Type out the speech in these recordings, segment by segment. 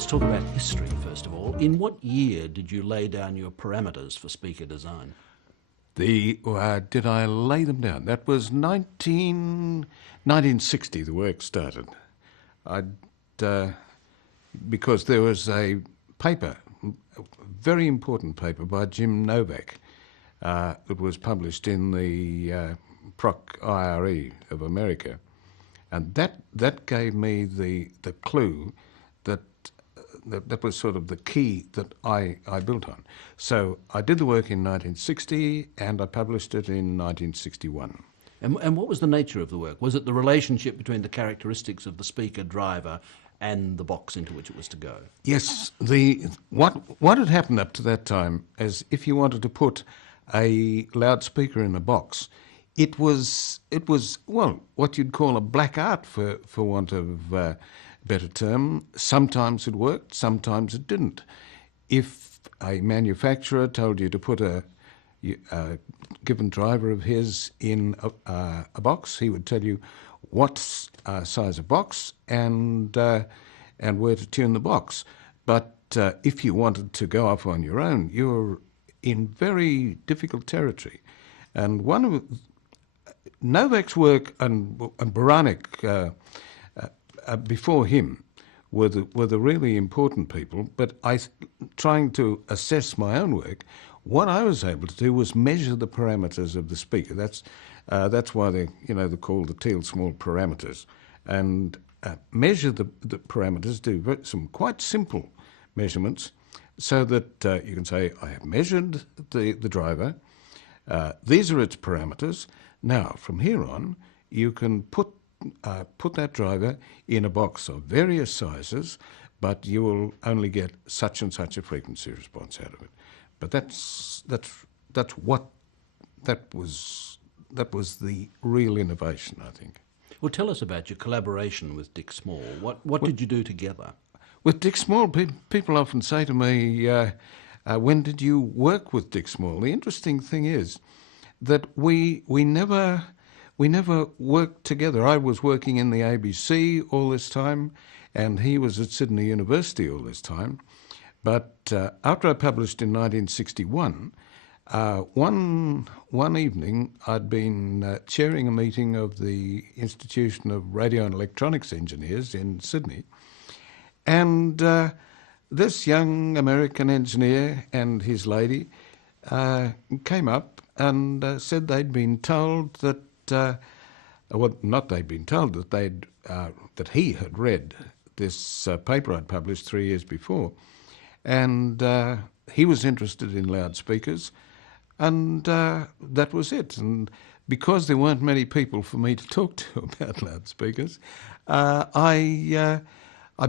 let's talk about history first of all. In what year did you lay down your parameters for speaker design? Did I lay them down? That was 1960. The work started. Because there was a paper, a very important paper by Jim Novak. It was published in the Proc IRE of America, and that gave me the clue that was sort of the key that I built on. So I did the work in 1960 and I published it in 1961. And what was the nature of the work? Was it the relationship between the characteristics of the speaker driver and the box into which it was to go? Yes. What had happened up to that time is if you wanted to put a loudspeaker in a box, it was well, what you'd call a black art for want of better term. Sometimes it worked, sometimes it didn't. If a manufacturer told you to put a given driver of his in a box, he would tell you what size of box and where to tune the box. But if you wanted to go off on your own, you were in very difficult territory. And one of Novak's work and Beranek before him were the really important people. But trying to assess my own work, what I was able to do was measure the parameters of the speaker. That's why they're called the Teal Small parameters, and measure the parameters. Do some quite simple measurements, so that you can say, I have measured the driver. These are its parameters. Now, from here on, you can put that driver in a box of various sizes, but you will only get such and such a frequency response out of it. But that was the real innovation, I think. Well, tell us about your collaboration with Dick Small. What did you do together? With Dick Small, people often say to me, when did you work with Dick Small? The interesting thing is that we never worked together. I was working in the ABC all this time, and he was at Sydney University all this time. But after I published in 1961, one evening I'd been chairing a meeting of the Institution of Radio and Electronics Engineers in Sydney, and this young American engineer and his lady came up and said they'd been told that, well, not they'd been told, that he had read this paper I'd published 3 years before, and he was interested in loudspeakers, and that was it. And because there weren't many people for me to talk to about loudspeakers, I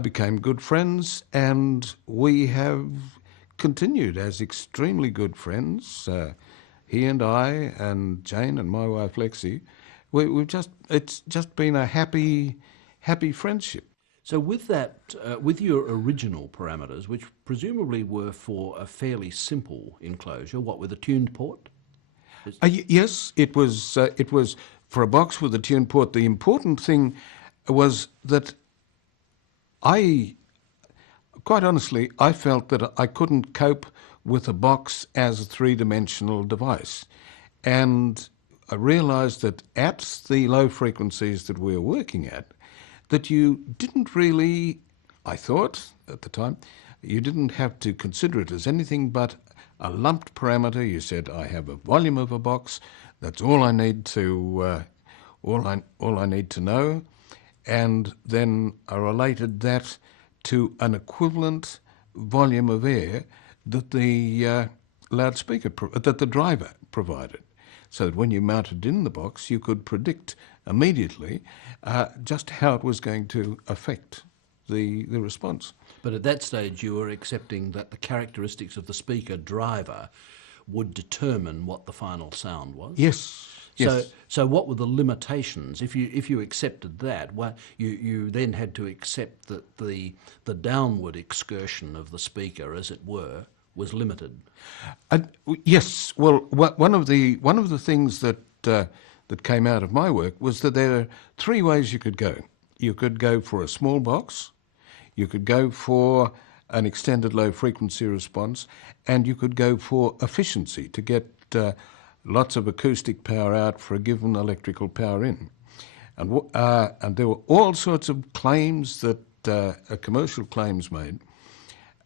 became good friends, and we have continued as extremely good friends. He and I and Jane and my wife Lexi, it's just been a happy friendship. So with that, with your original parameters, which presumably were for a fairly simple enclosure, what, with a tuned port? Yes, it was for a box with a tuned port. The important thing was that quite honestly, I felt that I couldn't cope with a box as a three-dimensional device. And I realised that at the low frequencies that we were working at, that you didn't really, I thought at the time, you didn't have to consider it as anything but a lumped parameter. You said, I have a volume of a box, that's all I need to all I need to know. And then I related that to an equivalent volume of air that the that the driver provided, so that when you mounted in the box, you could predict immediately just how it was going to affect the response. But at that stage, you were accepting that the characteristics of the speaker driver would determine what the final sound was? Yes. Yes. So what were the limitations? If you accepted that, well, you then had to accept that the downward excursion of the speaker, as it were, was limited. Yes. Well, one of the things that came out of my work was that there are three ways you could go. You could go for a small box, you could go for an extended low frequency response, and you could go for efficiency to get lots of acoustic power out for a given electrical power in. And there were all sorts of claims that commercial claims made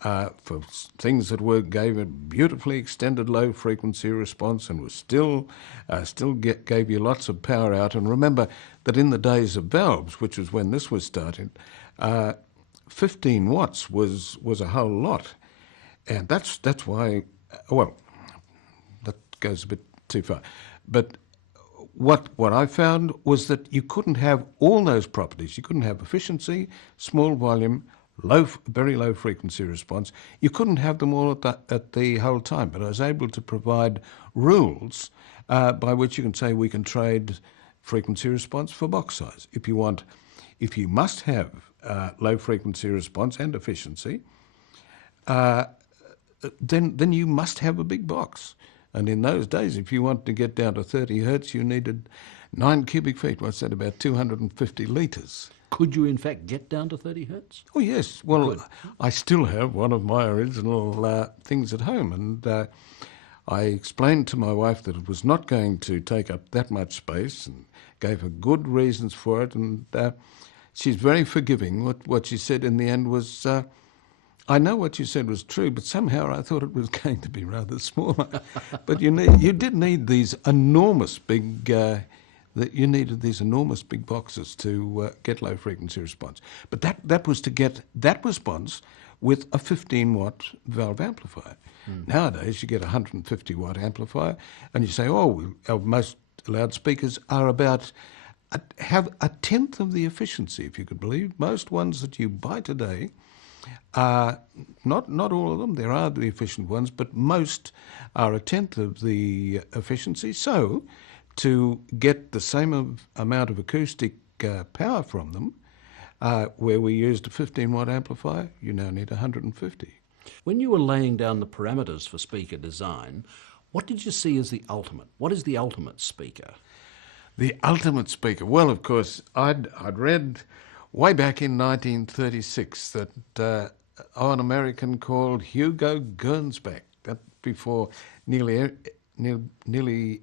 for things that gave a beautifully extended low frequency response and was still gave you lots of power out. And remember that in the days of valves, which was when this was started, 15 watts was a whole lot, and that's why. Well, that goes a bit too far, but what I found was that you couldn't have all those properties. You couldn't have efficiency, small volume, very low frequency response. You couldn't have them all at the whole time. But I was able to provide rules by which you can say we can trade frequency response for box size. If you must have low frequency response and efficiency, then you must have a big box. And in those days, if you wanted to get down to 30 hertz, you needed 9 cubic feet. What's that, about 250 litres? Could you, in fact, get down to 30 hertz? Oh, yes. Well, I still have one of my original things at home. And I explained to my wife that it was not going to take up that much space and gave her good reasons for it. And she's very forgiving. What she said in the end was, I know what you said was true, but somehow I thought it was going to be rather smaller. But you did need these enormous big you needed these enormous big boxes to get low frequency response. But that was to get that response with a 15 watt valve amplifier. Nowadays you get a 150 watt amplifier, and you say, most loudspeakers are about have a tenth of the efficiency, if you could believe. Most ones that you buy today. Not all of them, there are the efficient ones, but most are a tenth of the efficiency. So to get the same amount of acoustic power from them, where we used a 15 watt amplifier, you now need 150. When you were laying down the parameters for speaker design, what did you see as the ultimate? What is the ultimate speaker? The ultimate speaker? Well, of course, I'd read way back in 1936 that an American called Hugo Gernsback, that before nearly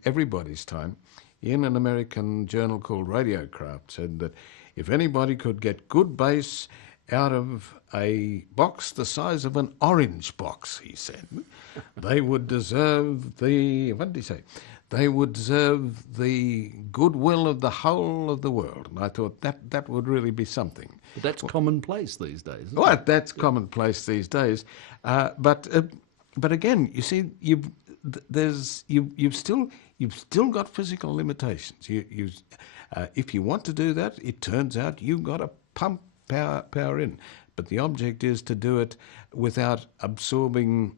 everybody's time, in an American journal called Radiocraft, said that if anybody could get good bass out of a box the size of an orange box, he said, they would deserve what did he say? They would deserve the goodwill of the whole of the world. And I thought that would really be something. But that's commonplace these days, isn't Well, it? that's commonplace these days. But again, you see, you've still got physical limitations. If you want to do that, it turns out you've got to pump power in. But the object is to do it without absorbing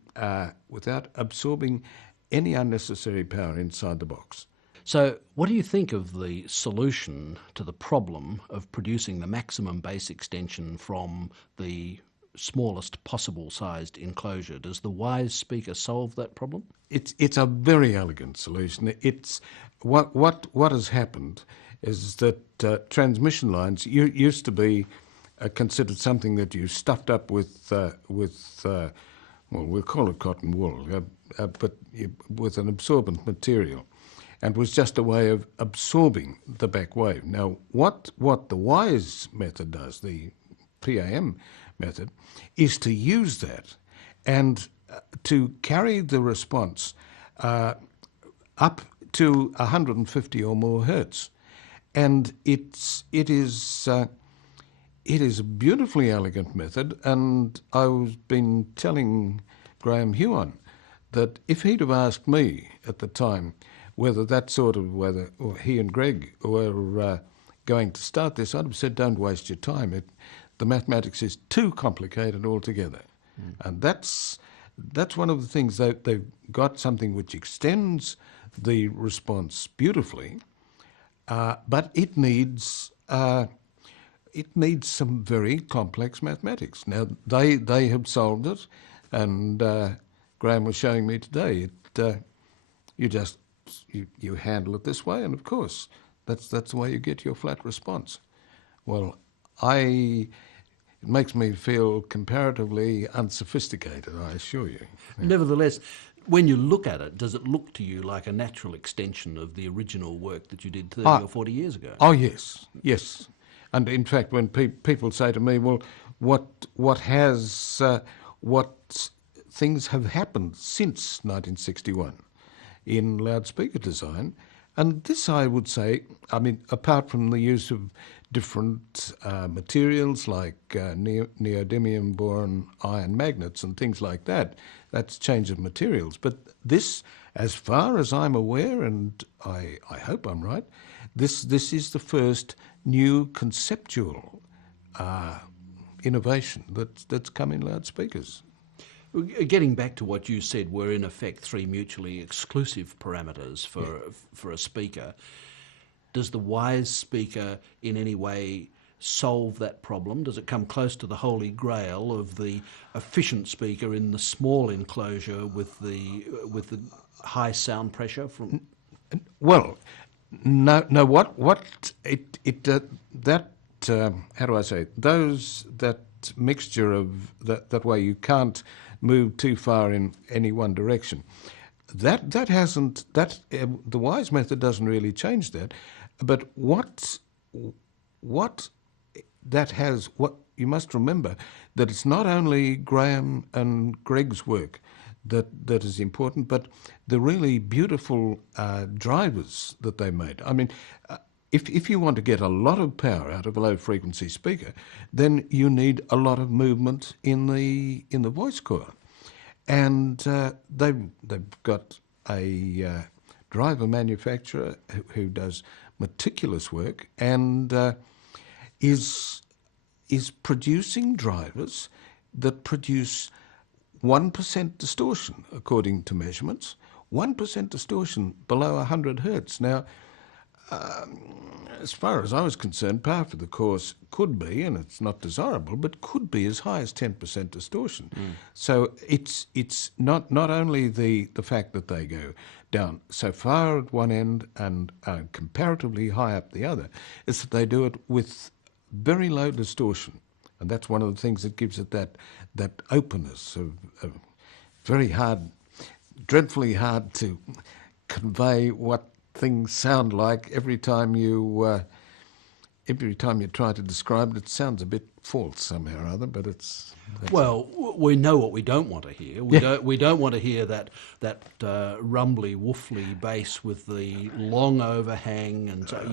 any unnecessary power inside the box. So what do you think of the solution to the problem of producing the maximum bass extension from the smallest possible sized enclosure? Does the Wise speaker solve that problem? It's a very elegant solution. It's what has happened is that transmission lines used to be considered something that you stuffed up with we'll call it cotton wool, but with an absorbent material, and was just a way of absorbing the back wave. Now, what the Wise method does, the PAM method, is to use that and to carry the response up to 150 or more hertz, and it is a beautifully elegant method. And I've been telling Graham Huon that if he'd have asked me at the time whether he and Greg were going to start this, I'd have said, don't waste your time. The mathematics is too complicated altogether. And that's one of the things. They've got something which extends the response beautifully, but it needs some very complex mathematics. Now, they have solved it, and Graham was showing me today, you handle it this way, and of course, that's the way you get your flat response. Well, it makes me feel comparatively unsophisticated, I assure you. Nevertheless, when you look at it, does it look to you like a natural extension of the original work that you did 30 or 40 years ago? Oh, yes, yes. And in fact, when people say to me, well, what things have happened since 1961 in loudspeaker design, and this I would say, I mean, apart from the use of different materials like neodymium boron iron magnets and things like that, that's change of materials. But this, as far as I'm aware, and I hope I'm right, this is the first new conceptual innovation that's come in loudspeakers. Getting back to what you said were in effect three mutually exclusive parameters for a speaker, does the Wise speaker in any way solve that problem? Does it come close to the holy grail of the efficient speaker in the small enclosure with the high sound pressure from? Well, no. How do I say it? That mixture of that way you can't move too far in any one direction. The Wise method doesn't really change that. But what that has, what you must remember, that it's not only Graham and Greg's work that is important, but the really beautiful drivers that they made. I mean, if you want to get a lot of power out of a low frequency speaker, then you need a lot of movement in the voice coil, and they've got a driver manufacturer who does meticulous work and is producing drivers that produce 1% distortion according to measurements, 1% distortion below 100 hertz. Now, as far as I was concerned, power for the course could be, and it's not desirable, but could be as high as 10% distortion. So it's not only the fact that they go down so far at one end and comparatively high up the other, is that they do it with very low distortion. And that's one of the things that gives it that openness of very hard, dreadfully hard to convey what things sound like every time you try to describe it. It sounds a bit false somehow or other, but well, we know what we don't want to hear. We don't want to hear that rumbly, woofly bass with the long overhang, and so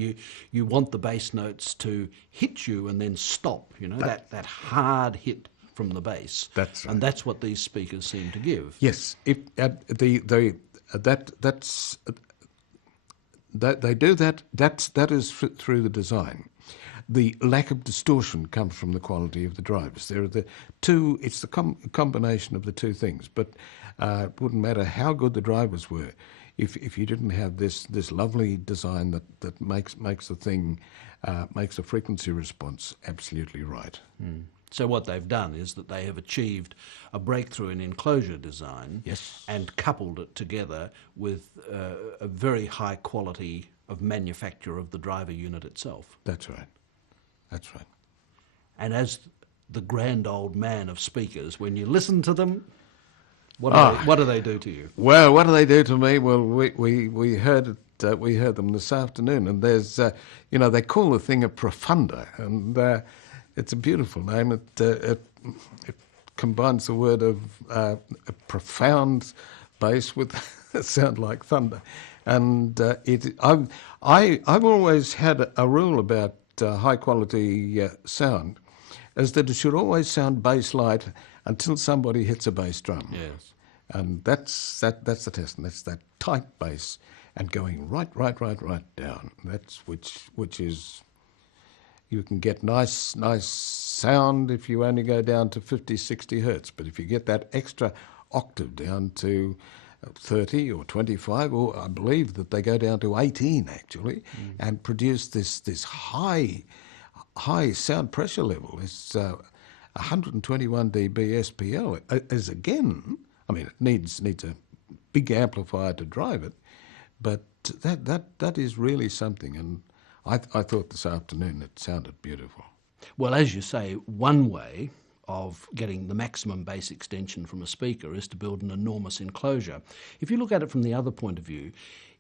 you want the bass notes to hit you and then stop. You know, that hard hit from the bass. That's right. And that's what these speakers seem to give. Yes, they do that. That is through the design. The lack of distortion comes from the quality of the drivers. There are the two. It's the combination of the two things. But it wouldn't matter how good the drivers were, if you didn't have this lovely design that makes the thing makes the frequency response absolutely right. So what they've done is that they have achieved a breakthrough in enclosure design, yes, and coupled it together with a very high quality of manufacture of the driver unit itself. That's right. That's right. And as the grand old man of speakers, when you listen to them, what do they do to you? Well, what do they do to me? Well, we heard it. We heard them this afternoon, and there's they call the thing a Profunda, and it's a beautiful name. It combines the word of a profound bass with a sound like thunder, and I've always had a rule about high quality sound, is that it should always sound bass light until somebody hits a bass drum. Yes, and that's the test, and that's that tight bass and going right down. That's which is. You can get nice sound if you only go down to 50, 60 hertz. But if you get that extra octave down to 30 or 25, or I believe that they go down to 18 actually, and produce this high sound pressure level. It's 121 dB SPL. Is again, I mean, it needs a big amplifier to drive it, but that is really something. And I thought this afternoon it sounded beautiful. Well, as you say, one way of getting the maximum bass extension from a speaker is to build an enormous enclosure. If you look at it from the other point of view,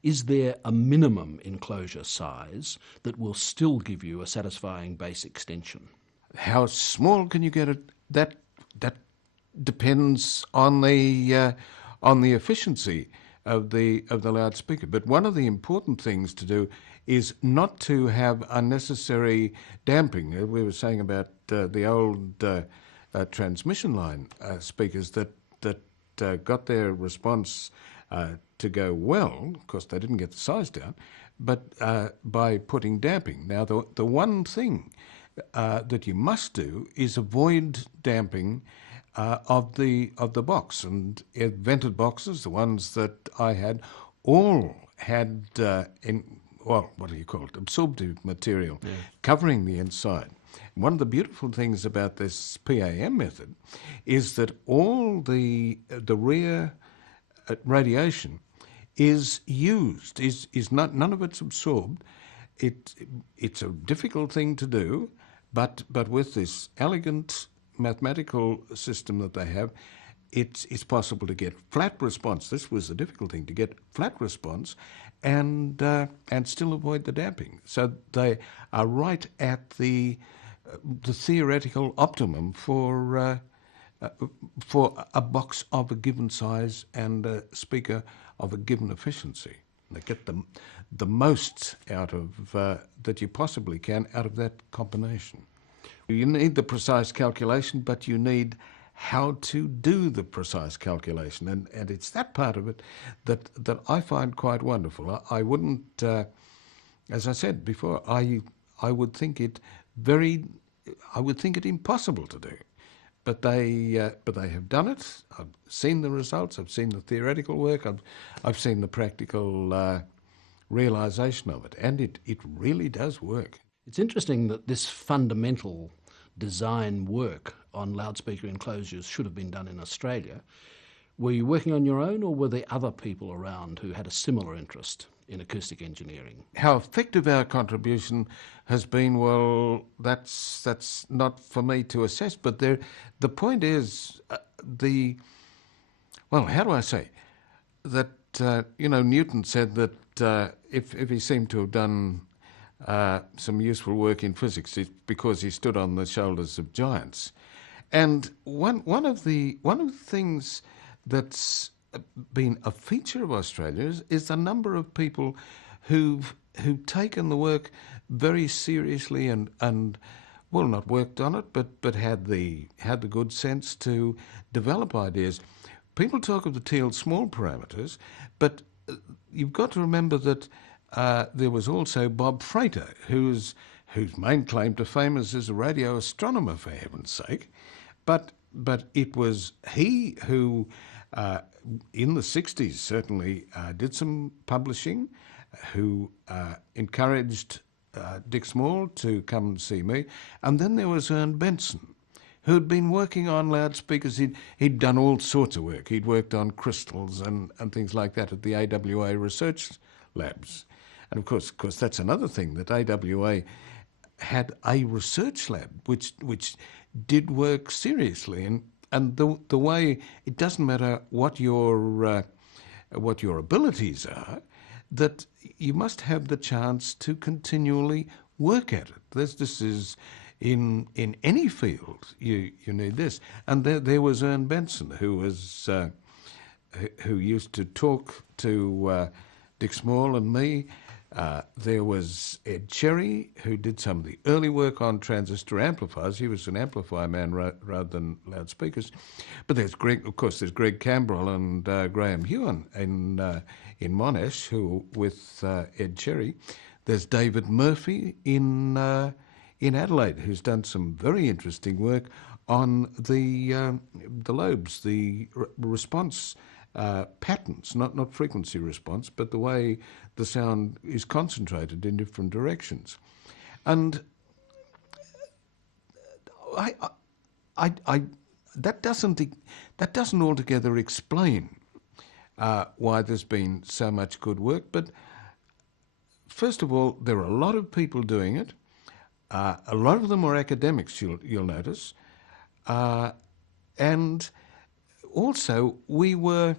is there a minimum enclosure size that will still give you a satisfying bass extension? How small can you get it? That depends on the efficiency of the loudspeaker. But one of the important things to do is not to have unnecessary damping. We were saying about the old transmission line speakers that got their response to go well. Of course, they didn't get the size down, but by putting damping. Now, the one thing that you must do is avoid damping of the box. And vented boxes, the ones that I had, all had what do you call it? Absorptive material covering the inside. One of the beautiful things about this PAM method is that all the rear radiation is used, is not, none of it's absorbed. It's a difficult thing to do, but with this elegant mathematical system that they have, it's possible to get flat response. This was the difficult thing, to get flat response and still avoid the damping. So they are right at the theoretical optimum for a box of a given size and a speaker of a given efficiency. They get the most out of that you possibly can out of that combination. You need the precise calculation, but you need how to do the precise calculation, and it's that part of it that I find quite wonderful. I wouldn't, as I said before, I would think it impossible to do, but they have done it. I've seen the results. I've seen the theoretical work. I've seen the practical realisation of it, and it really does work. It's interesting that this fundamental design work on loudspeaker enclosures should have been done in Australia. Were you working on your own, or were there other people around who had a similar interest in acoustic engineering? How effective our contribution has been, well, that's not for me to assess, but the point is, how do I say, that, Newton said that if he seemed to have done some useful work in physics, it's because he stood on the shoulders of giants. And one of the things that's been a feature of Australia is the number of people who've taken the work very seriously and well, not worked on it, but had the good sense to develop ideas. People talk of the Teal small parameters, but you've got to remember that there was also Bob Frater, whose main claim to fame is as a radio astronomer, for heaven's sake. But it was he who, in the 60s, certainly did some publishing, who encouraged Dick Small to come and see me. And then there was Ern Benson, who had been working on loudspeakers. He'd done all sorts of work. He'd worked on crystals and things like that at the AWA research labs. And of course, that's another thing, that AWA had a research lab which did work seriously, and the way, it doesn't matter what your abilities are, that you must have the chance to continually work at it. This is in any field you need this. And there was Ern Benson, who used to talk to Dick Small and me. There was Ed Cherry, who did some of the early work on transistor amplifiers. He was an amplifier man rather than loudspeakers. But there's Greg Cambrell and Graham Hewan in Monash, who with Ed Cherry. There's David Murphy in Adelaide, who's done some very interesting work on the lobes, the response patterns, not frequency response, but the way the sound is concentrated in different directions. And that doesn't altogether explain why there's been so much good work. But first of all, there are a lot of people doing it. A lot of them were academics, you'll notice. And also, we were,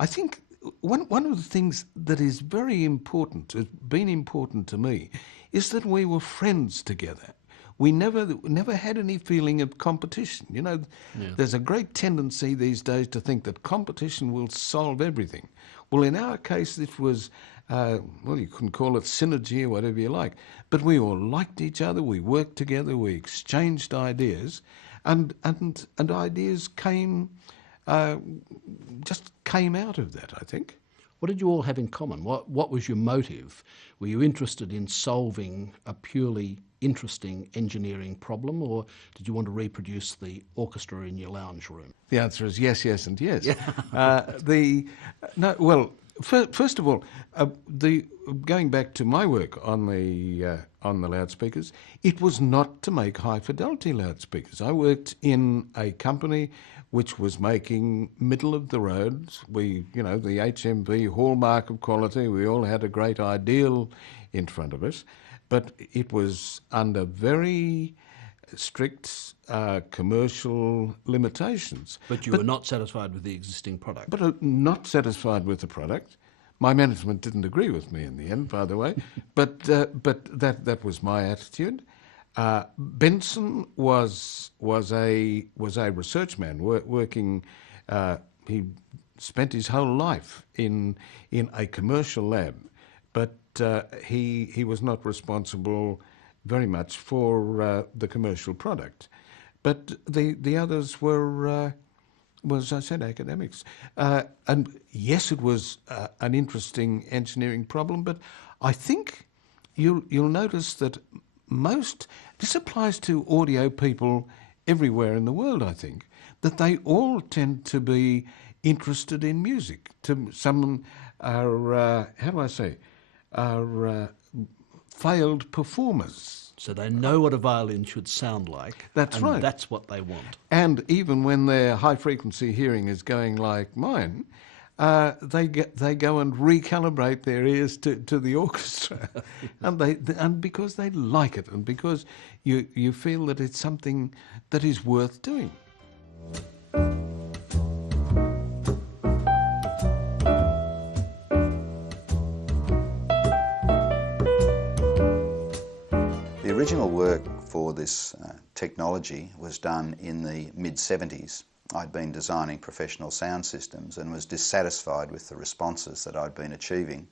I think, one of the things that is very important, has been important to me, is that we were friends together. We never had any feeling of competition. You know, there's a great tendency these days to think that competition will solve everything. Well, in our case, it was, you couldn't call it synergy or whatever you like, but we all liked each other, we worked together, we exchanged ideas, and ideas came, just came out of that, I think. What did you all have in common? What was your motive? Were you interested in solving a purely interesting engineering problem, or did you want to reproduce the orchestra in your lounge room? The answer is yes, yes, and yes. First of all, going back to my work on the loudspeakers, it was not to make high fidelity loudspeakers. I worked in a company which was making middle of the road. The HMV hallmark of quality. We all had a great ideal in front of us, but it was under very strict commercial limitations. But you were not satisfied with the existing product. But not satisfied with the product. My management didn't agree with me in the end, by the way. but that was my attitude. Benson was a research man working. He spent his whole life in a commercial lab, but he was not responsible very much for the commercial product. But the others were, as I said, academics. And yes, it was an interesting engineering problem, but I think you'll notice that this applies to audio people everywhere in the world, I think, that they all tend to be interested in music. Some are, failed performers. So they know what a violin should sound like. That's right. That's what they want. And even when their high-frequency hearing is going like mine, they go and recalibrate their ears to the orchestra, and because they like it, and because you feel that it's something that is worth doing. The original work for this technology was done in the mid-70s. I'd been designing professional sound systems and was dissatisfied with the responses that I'd been achieving,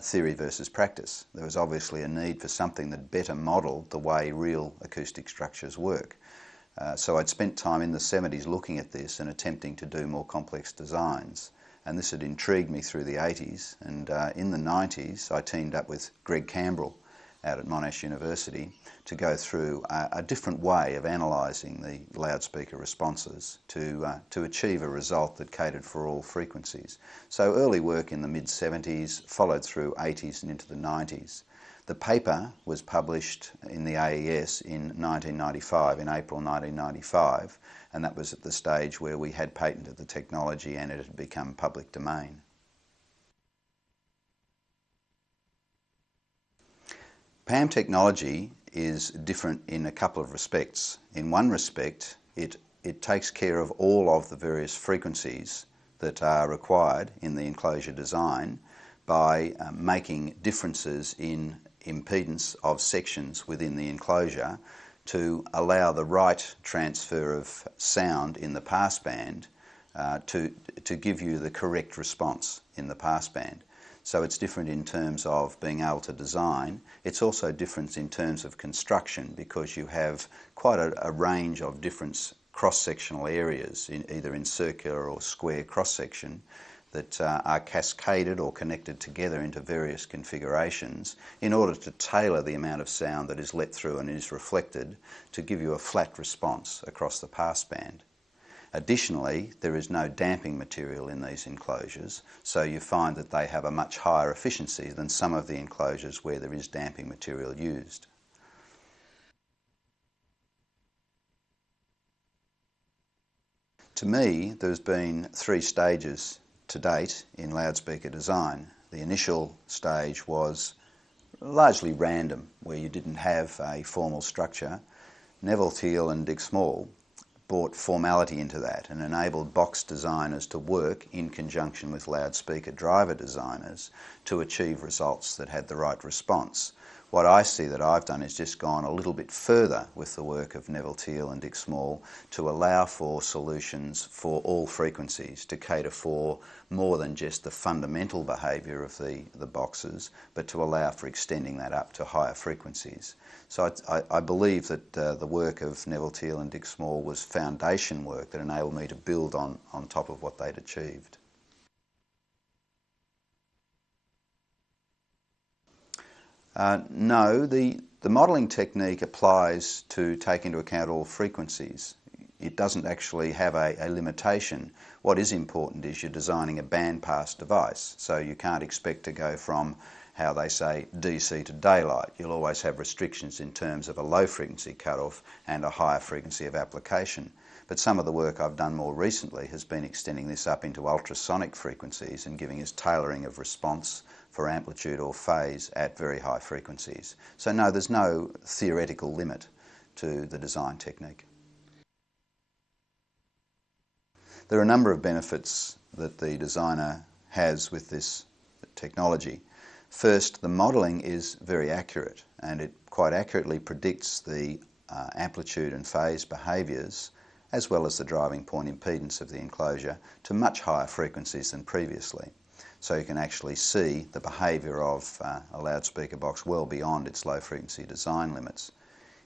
theory versus practice. There was obviously a need for something that better modelled the way real acoustic structures work. So I'd spent time in the 70s looking at this and attempting to do more complex designs. And this had intrigued me through the 80s, and in the 90s I teamed up with Greg Cambrell out at Monash University to go through a different way of analysing the loudspeaker responses to achieve a result that catered for all frequencies. So early work in the mid-70s, followed through 80s and into the 90s. The paper was published in the AES in 1995, in April 1995, and that was at the stage where we had patented the technology and it had become public domain. PAM technology is different in a couple of respects. In one respect, it takes care of all of the various frequencies that are required in the enclosure design by making differences in impedance of sections within the enclosure to allow the right transfer of sound in the passband to give you the correct response in the passband. So it's different in terms of being able to design. It's also different in terms of construction because you have quite a range of different cross-sectional areas, either in circular or square cross-section, that are cascaded or connected together into various configurations in order to tailor the amount of sound that is let through and is reflected to give you a flat response across the passband. Additionally, there is no damping material in these enclosures, so you find that they have a much higher efficiency than some of the enclosures where there is damping material used. To me, there's been 3 stages to date in loudspeaker design. The initial stage was largely random, where you didn't have a formal structure, Neville Teal and Dick Small brought formality into that and enabled box designers to work in conjunction with loudspeaker driver designers to achieve results that had the right response. What I see that I've done is just gone a little bit further with the work of Neville Teal and Dick Small to allow for solutions for all frequencies, to cater for more than just the fundamental behaviour of the boxes, but to allow for extending that up to higher frequencies. So I believe that the work of Neville Teal and Dick Small was foundation work that enabled me to build on top of what they'd achieved. No, the modelling technique applies to take into account all frequencies. It doesn't actually have a limitation. What is important is you're designing a bandpass device, so you can't expect to go from, how they say, DC to daylight. You'll always have restrictions in terms of a low frequency cutoff and a higher frequency of application. But some of the work I've done more recently has been extending this up into ultrasonic frequencies and giving us tailoring of response for amplitude or phase at very high frequencies. So no, there's no theoretical limit to the design technique. There are a number of benefits that the designer has with this technology. First, the modelling is very accurate, and it quite accurately predicts the amplitude and phase behaviours as well as the driving point impedance of the enclosure to much higher frequencies than previously. So you can actually see the behaviour of a loudspeaker box well beyond its low frequency design limits.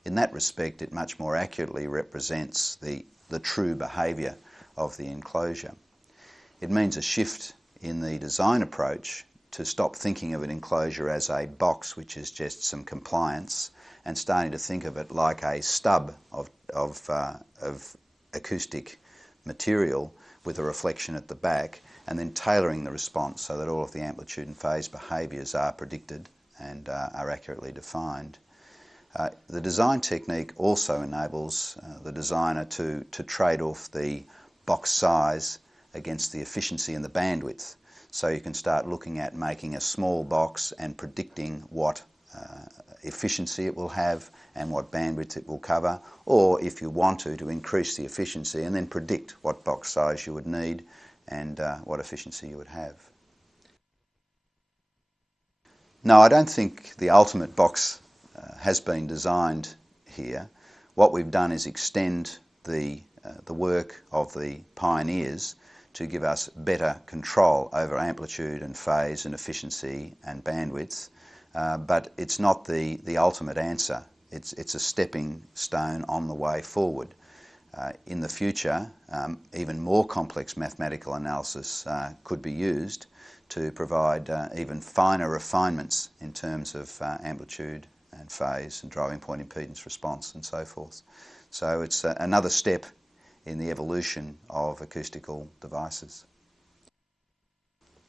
In that respect, it much more accurately represents the true behaviour of the enclosure. It means a shift in the design approach to stop thinking of an enclosure as a box which is just some compliance and starting to think of it like a stub of acoustic material with a reflection at the back, and then tailoring the response so that all of the amplitude and phase behaviours are predicted and are accurately defined. The design technique also enables the designer to trade off the box size against the efficiency and the bandwidth. So you can start looking at making a small box and predicting what efficiency it will have and what bandwidth it will cover, or if you want to increase the efficiency and then predict what box size you would need and what efficiency you would have. No, I don't think the ultimate box has been designed here. What we've done is extend the work of the pioneers to give us better control over amplitude and phase and efficiency and bandwidth, but it's not the ultimate answer. It's a stepping stone on the way forward. In the future, even more complex mathematical analysis could be used to provide even finer refinements in terms of amplitude and phase and driving point impedance response and so forth. So it's another step in the evolution of acoustical devices.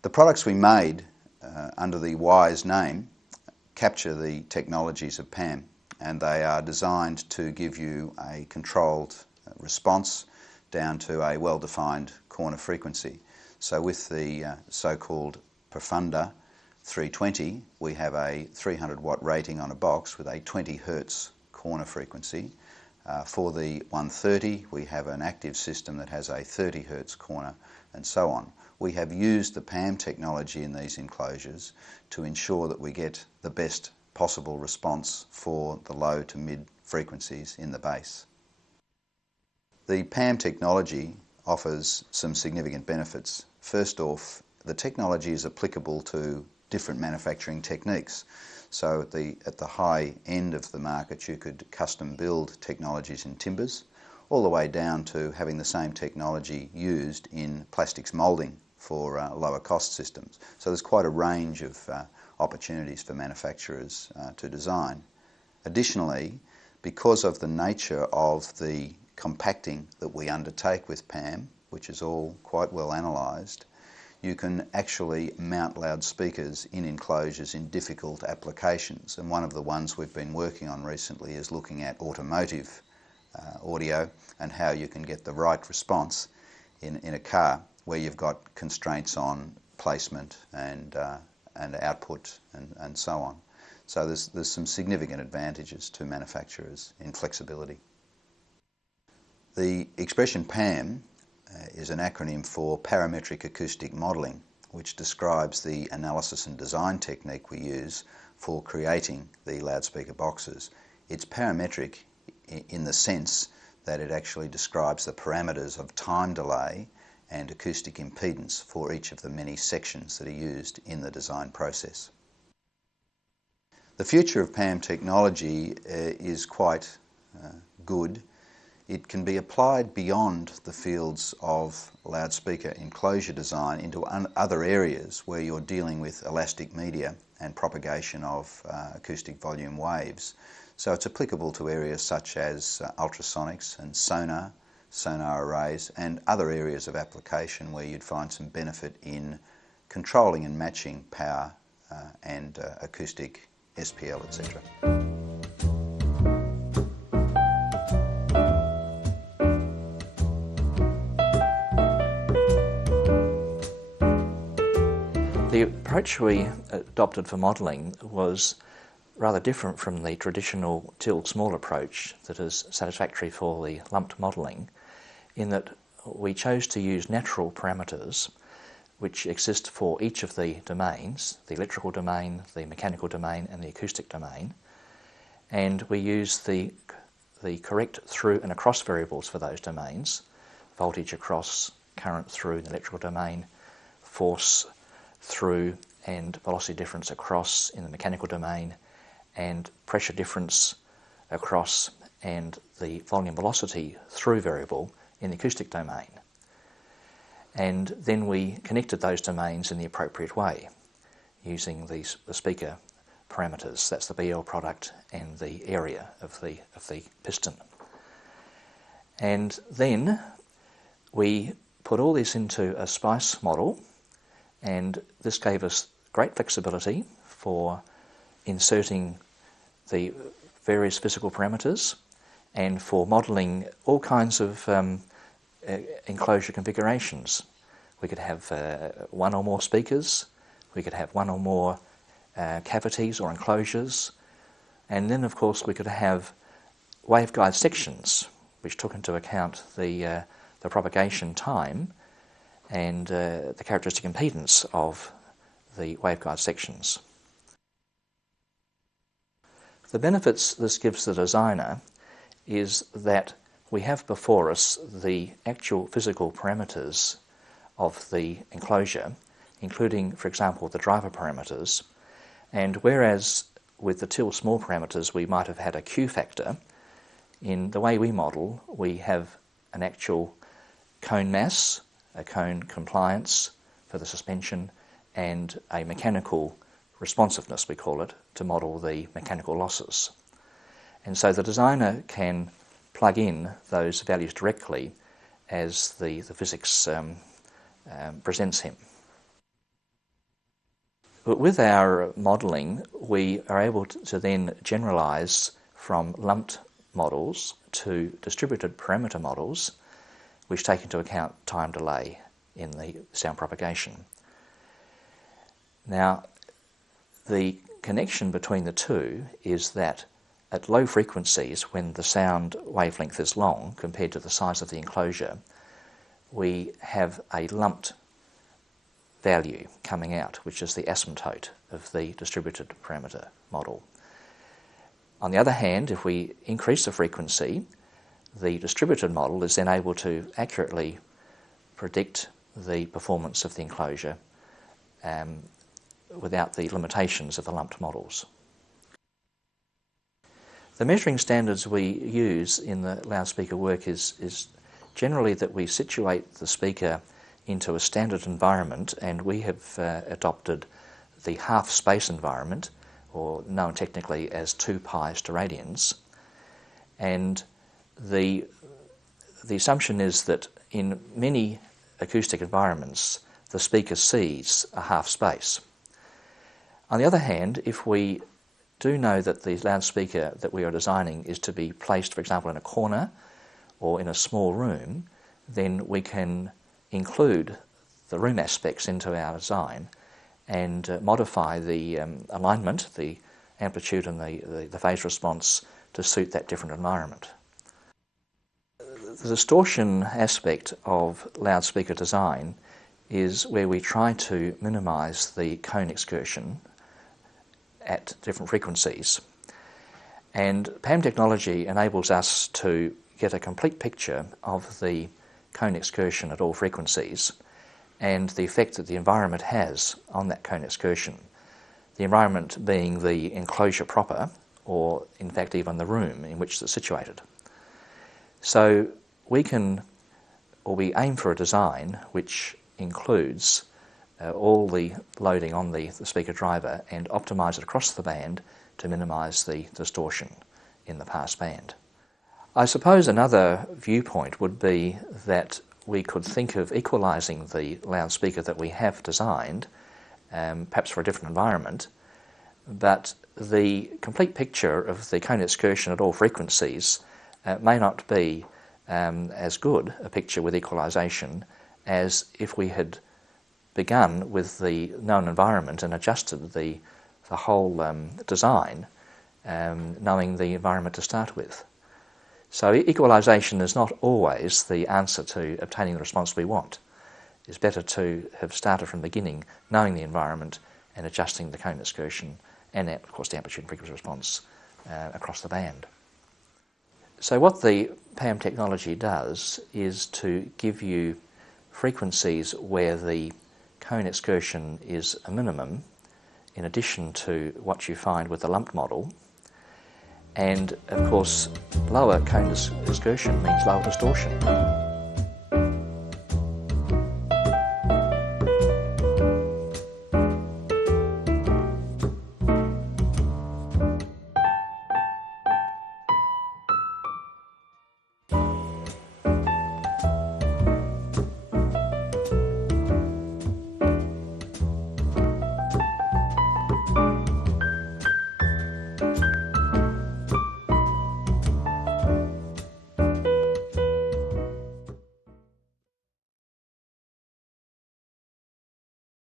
The products we made under the WISE name capture the technologies of PAM, and they are designed to give you a controlled response down to a well-defined corner frequency. So with the so-called Profunda 320, we have a 300 watt rating on a box with a 20 hertz corner frequency. For the 130, we have an active system that has a 30 hertz corner, and so on. We have used the PAM technology in these enclosures to ensure that we get the best possible response for the low to mid frequencies in the bass. The PAM technology offers some significant benefits. First off, the technology is applicable to different manufacturing techniques. So at the high end of the market, you could custom build technologies in timbers, all the way down to having the same technology used in plastics moulding for lower cost systems. So there's quite a range of opportunities for manufacturers to design. Additionally, because of the nature of the compacting that we undertake with PAM, which is all quite well analysed, you can actually mount loudspeakers in enclosures in difficult applications. And one of the ones we've been working on recently is looking at automotive audio and how you can get the right response in a car where you've got constraints on placement and output and so on. So there's some significant advantages to manufacturers in flexibility. The expression PAM is an acronym for Parametric Acoustic Modelling, which describes the analysis and design technique we use for creating the loudspeaker boxes. It's parametric in the sense that it actually describes the parameters of time delay and acoustic impedance for each of the many sections that are used in the design process. The future of PAM technology is quite good. It can be applied beyond the fields of loudspeaker enclosure design into other areas where you're dealing with elastic media and propagation of acoustic volume waves. So it's applicable to areas such as ultrasonics and sonar arrays, and other areas of application where you'd find some benefit in controlling and matching power and acoustic SPL, etc. The approach we adopted for modelling was rather different from the traditional till-small approach that is satisfactory for the lumped modelling, in that we chose to use natural parameters which exist for each of the domains, the electrical domain, the mechanical domain and the acoustic domain, and we use the correct through and across variables for those domains, voltage across, current through the electrical domain, force through and velocity difference across in the mechanical domain, and pressure difference across and the volume velocity through variable in the acoustic domain. And then we connected those domains in the appropriate way using the speaker parameters. That's the BL product and the area of the piston. And then we put all this into a SPICE model, and this gave us great flexibility for inserting the various physical parameters and for modelling all kinds of enclosure configurations. We could have one or more speakers, we could have one or more cavities or enclosures, and then of course we could have waveguide sections which took into account the propagation time and the characteristic impedance of the waveguide sections. The benefits this gives the designer is that we have before us the actual physical parameters of the enclosure, including, for example, the driver parameters, and whereas with the till small parameters we might have had a Q factor, in the way we model we have an actual cone mass, a cone compliance for the suspension, and a mechanical responsiveness, we call it, to model the mechanical losses. And so the designer can plug in those values directly as the physics presents him. But with our modelling, we are able to then generalise from lumped models to distributed parameter models, which take into account time delay in the sound propagation. Now, the connection between the two is that at low frequencies, when the sound wavelength is long compared to the size of the enclosure, we have a lumped value coming out, which is the asymptote of the distributed parameter model. On the other hand, if we increase the frequency, the distributed model is then able to accurately predict the performance of the enclosure without the limitations of the lumped models. The measuring standards we use in the loudspeaker work is generally that we situate the speaker into a standard environment, and we have adopted the half space environment, or known technically as 2 pi steradians. And the assumption is that in many acoustic environments the speaker sees a half space. On the other hand, if we do know that the loudspeaker that we are designing is to be placed, for example, in a corner or in a small room, then we can include the room aspects into our design and modify the alignment, the amplitude and the phase response to suit that different environment. The distortion aspect of loudspeaker design is where we try to minimise the cone excursion at different frequencies. And PAM technology enables us to get a complete picture of the cone excursion at all frequencies and the effect that the environment has on that cone excursion. The environment being the enclosure proper, or in fact even the room in which it's situated. So we aim for a design which includes all the loading on the speaker driver and optimise it across the band to minimise the distortion in the pass band. I suppose another viewpoint would be that we could think of equalising the loudspeaker that we have designed, perhaps for a different environment, but the complete picture of the cone excursion at all frequencies may not be as good a picture with equalisation as if we had begun with the known environment and adjusted the whole design, knowing the environment to start with. So equalisation is not always the answer to obtaining the response we want. It's better to have started from the beginning, knowing the environment and adjusting the cone excursion and, of course, the amplitude and frequency response across the band. So what the PAM technology does is to give you frequencies where the cone excursion is a minimum, in addition to what you find with the lumped model. And of course, lower cone excursion means lower distortion.